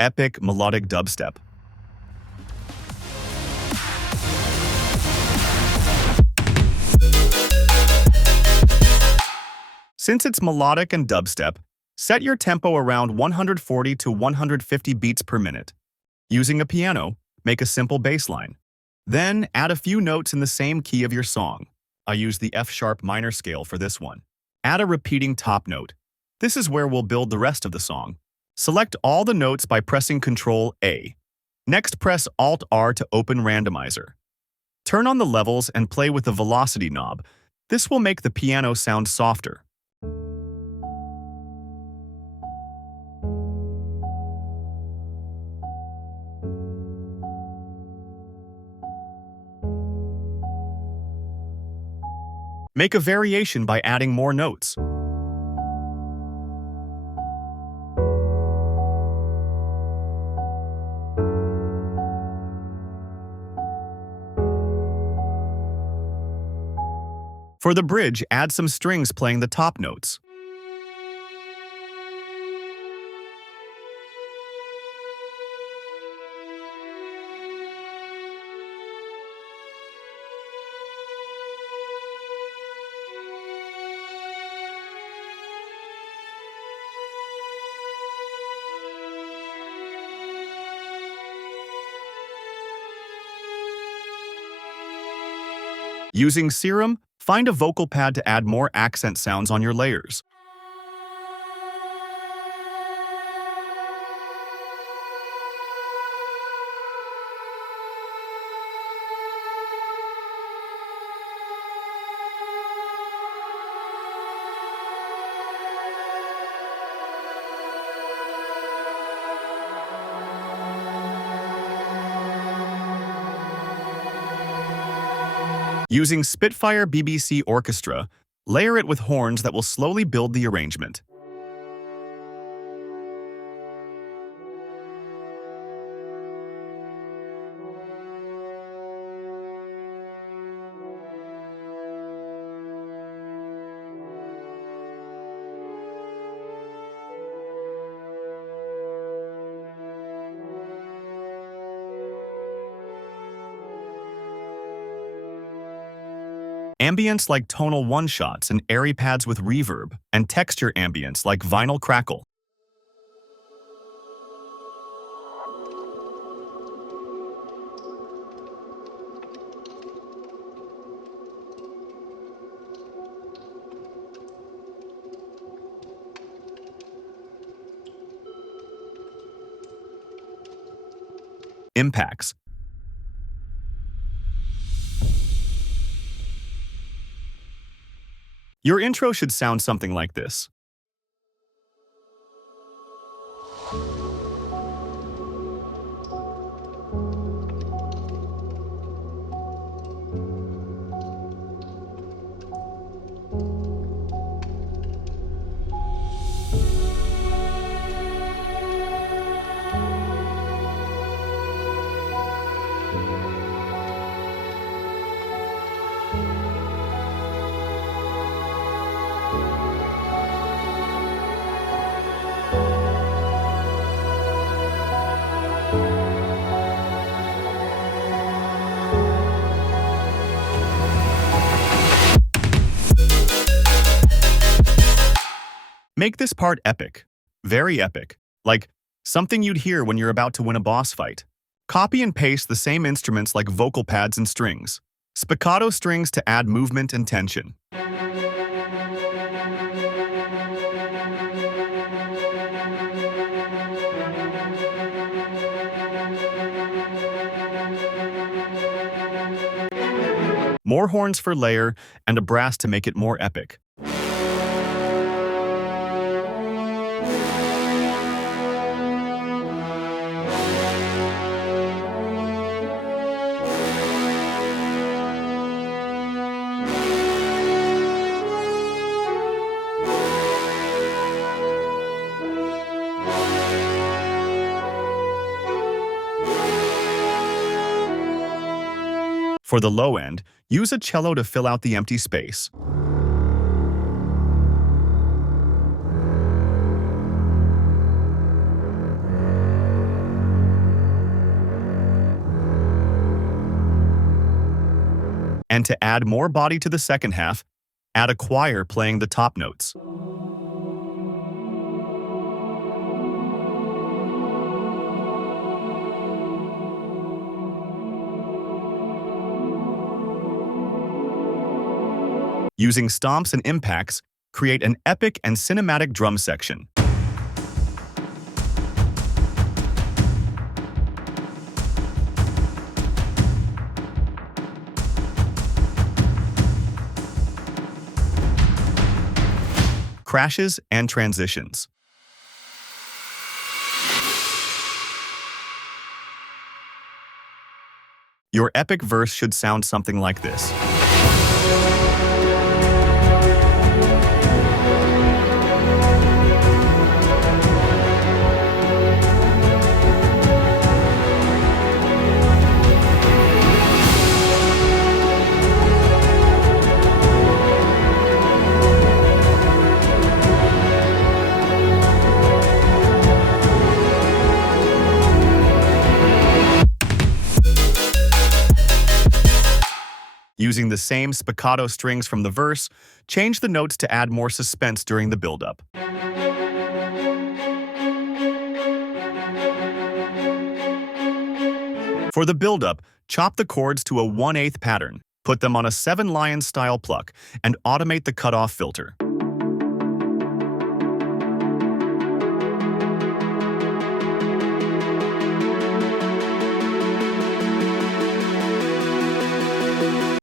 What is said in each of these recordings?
Epic Melodic Dubstep. Since it's melodic and dubstep, set your tempo around 140 to 150 beats per minute. Using a piano, make a simple bass line. Then add a few notes in the same key of your song. I use the F-sharp minor scale for this one. Add a repeating top note. This is where we'll build the rest of the song. Select all the notes by pressing Ctrl-A. Next, press Alt-R to open Randomizer. Turn on the levels and play with the velocity knob. This will make the piano sound softer. Make a variation by adding more notes. For the bridge, add some strings playing the top notes. Using Serum, find a vocal pad to add more accent sounds on your layers. Using Spitfire BBC Orchestra, layer it with horns that will slowly build the arrangement. Ambience like tonal one-shots and airy pads with reverb, and texture ambience like vinyl crackle. Impacts. Your intro should sound something like this. Make this part epic, very epic, like something you'd hear when you're about to win a boss fight. Copy and paste the same instruments like vocal pads and strings. Spiccato strings to add movement and tension. More horns for layer and a brass to make it more epic. For the low end, use a cello to fill out the empty space. And to add more body to the second half, add a choir playing the top notes. Using stomps and impacts, create an epic and cinematic drum section. Crashes and transitions. Your epic verse should sound something like this. Using the same spiccato strings from the verse, change the notes to add more suspense during the build-up. For the build-up, chop the chords to a 1/8 pattern, put them on a 7-line style pluck, and automate the cutoff filter.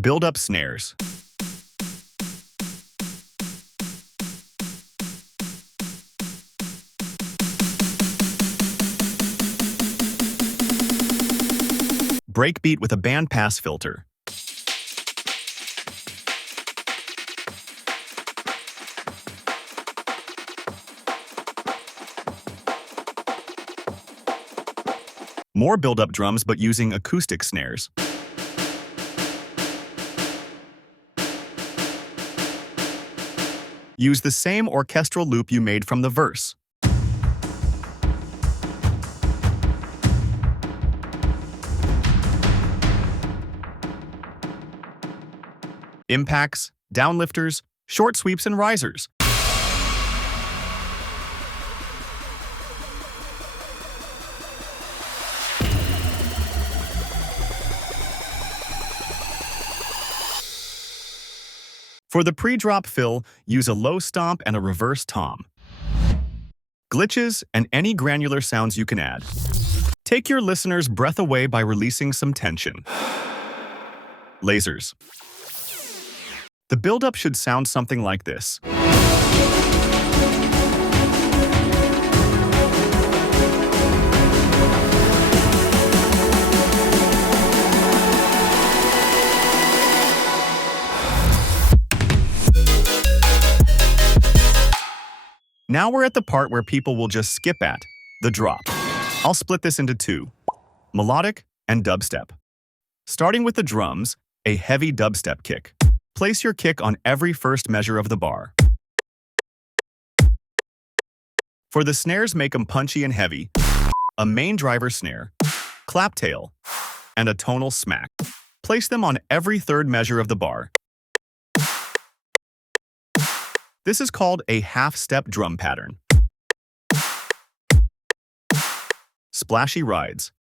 Build-up snares. Breakbeat with a bandpass filter. More build-up drums but using acoustic snares. Use the same orchestral loop you made from the verse. Impacts, downlifters, short sweeps, and risers. For the pre-drop fill, use a low stomp and a reverse tom. Glitches and any granular sounds you can add. Take your listeners' breath away by releasing some tension. Lasers. The build-up should sound something like this. Now we're at the part where people will just skip at, the drop. I'll split this into two, melodic and dubstep. Starting with the drums, a heavy dubstep kick. Place your kick on every first measure of the bar. For the snares, make them punchy and heavy. A main driver snare, clap tail, and a tonal smack. Place them on every third measure of the bar. This is called a half-step drum pattern. Splashy rides.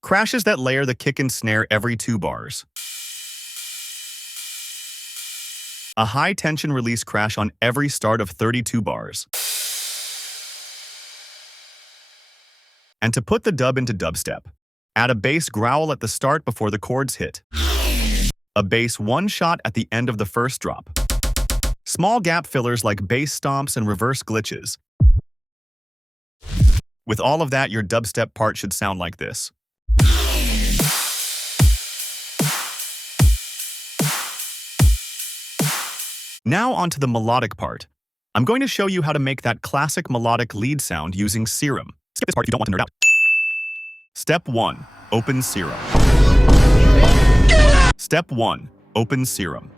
Crashes that layer the kick and snare every 2 bars. A high-tension release crash on every start of 32 bars. And to put the dub into dubstep, add a bass growl at the start before the chords hit. A bass one-shot at the end of the first drop. Small gap fillers like bass stomps and reverse glitches. With all of that, your dubstep part should sound like this. Now onto the melodic part. I'm going to show you how to make that classic melodic lead sound using Serum. Skip this part if you don't want to nerd out. Step 1. Open Serum. Step 1. Open Serum.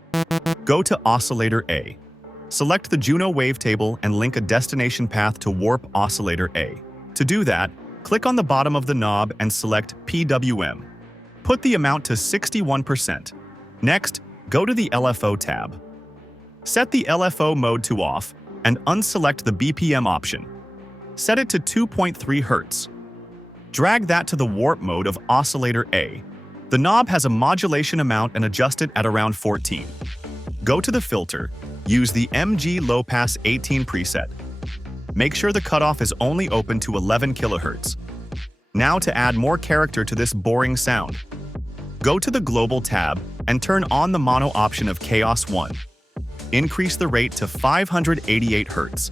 Go to Oscillator A. Select the Juno wavetable and link a destination path to Warp Oscillator A. To do that, click on the bottom of the knob and select PWM. Put the amount to 61%. Next, go to the LFO tab. Set the LFO mode to off and unselect the BPM option. Set it to 2.3 Hz. Drag that to the warp mode of oscillator A. The knob has a modulation amount and adjust it at around 14. Go to the filter, use the MG Low Pass 18 preset. Make sure the cutoff is only open to 11 kHz. Now to add more character to this boring sound. Go to the Global tab and turn on the mono option of Chaos 1. Increase the rate to 588 Hz.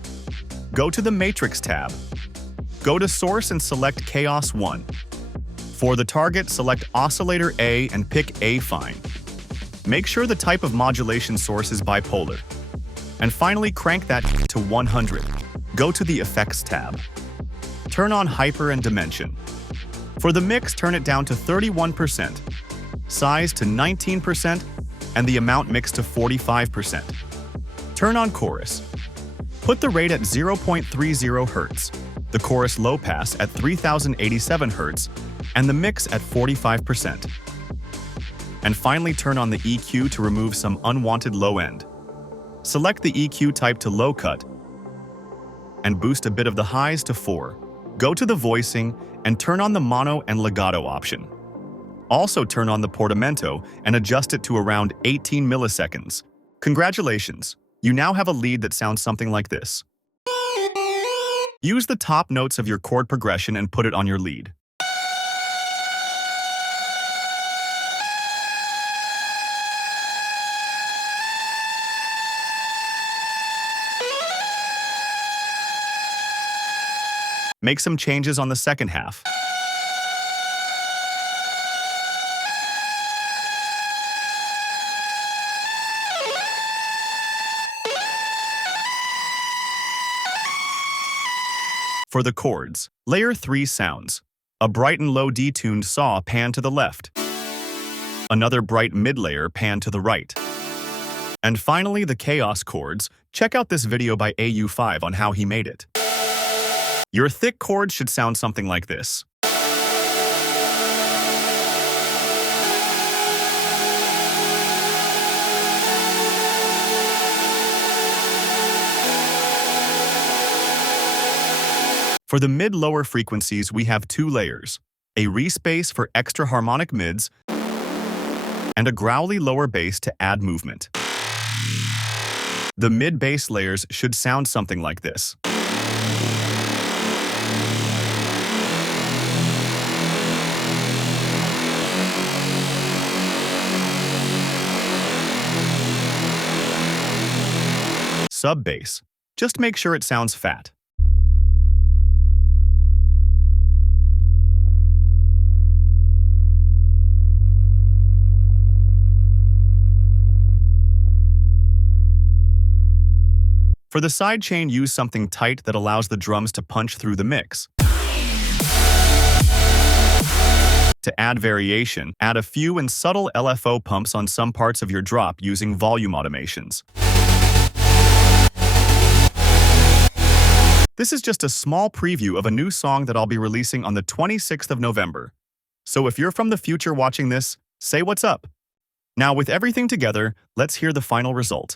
Go to the Matrix tab. Go to Source and select Chaos 1. For the target, select Oscillator A and pick A Fine. Make sure the type of modulation source is bipolar. And finally, crank that to 100. Go to the Effects tab. Turn on Hyper and Dimension. For the mix, turn it down to 31%, size to 19%, and the amount mixed to 45%. Turn on Chorus. Put the rate at 0.30 Hz, the chorus low pass at 3087 Hz, and the mix at 45%. And finally, turn on the EQ to remove some unwanted low end. Select the EQ type to low cut and boost a bit of the highs to 4. Go to the voicing and turn on the mono and legato option. Also turn on the portamento and adjust it to around 18 milliseconds. Congratulations! You now have a lead that sounds something like this. Use the top notes of your chord progression and put it on your lead. Make some changes on the second half. For the chords, layer 3 sounds. A bright and low detuned saw pan to the left. Another bright mid-layer pan to the right. And finally, the chaos chords. Check out this video by AU5 on how he made it. Your thick chords should sound something like this. For the mid-lower frequencies, we have 2 layers, a re-space for extra harmonic mids, and a growly lower bass to add movement. The mid-bass layers should sound something like this. Sub-bass, just make sure it sounds fat. For the sidechain, use something tight that allows the drums to punch through the mix. To add variation, add a few and subtle LFO pumps on some parts of your drop using volume automations. This is just a small preview of a new song that I'll be releasing on the 26th of November. So if you're from the future watching this, say what's up. Now with everything together, let's hear the final result.